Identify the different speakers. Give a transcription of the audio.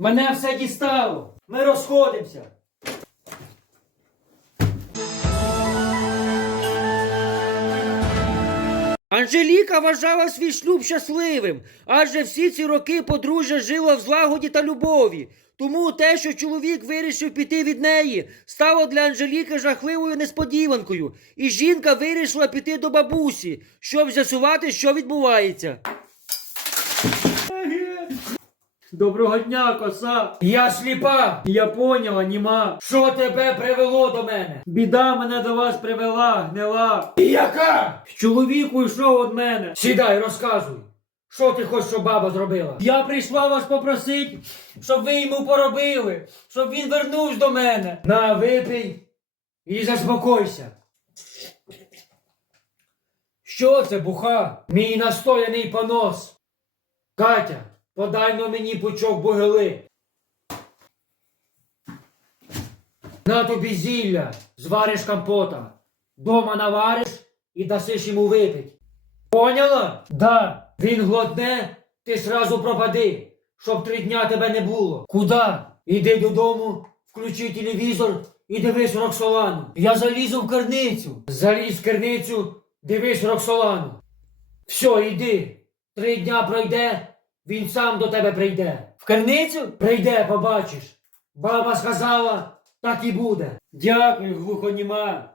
Speaker 1: Мене все дістало. Ми розходимося. Анжеліка вважала свій шлюб щасливим, адже всі ці роки подружжя жило в злагоді та любові. Тому те, що чоловік вирішив піти від неї, стало для Анжеліки жахливою несподіванкою, і жінка вирішила піти до бабусі, щоб з'ясувати, що відбувається. Доброго дня, коса. Я сліпа. Я поняла, німа. Що тебе привело до мене? Біда мене до вас привела, гнила. І яка? Чоловік уйшов від мене. Сідай, розказуй. Що ти хочеш, щоб баба зробила? Я прийшла вас попросити, щоб ви йому поробили, щоб він вернувся до мене. На, випий і заспокойся. Що це, буха? Мій настояний понос. Катя, подай но мені пучок бугели. На тобі зілля, звариш компота. Дома навариш і дасиш йому випить. Поняла? Да. Він глотне, ти сразу пропади, щоб три дня тебе не було. Куда? Іди додому, включи телевізор і дивись Роксолану. Я залізу в керницю. Залізь в керницю, дивись Роксолану. Все, йди. Три дня пройде, він сам до тебе прийде. В керницю? Прийде, побачиш. Баба сказала, так і буде. Дякую, глухоніма.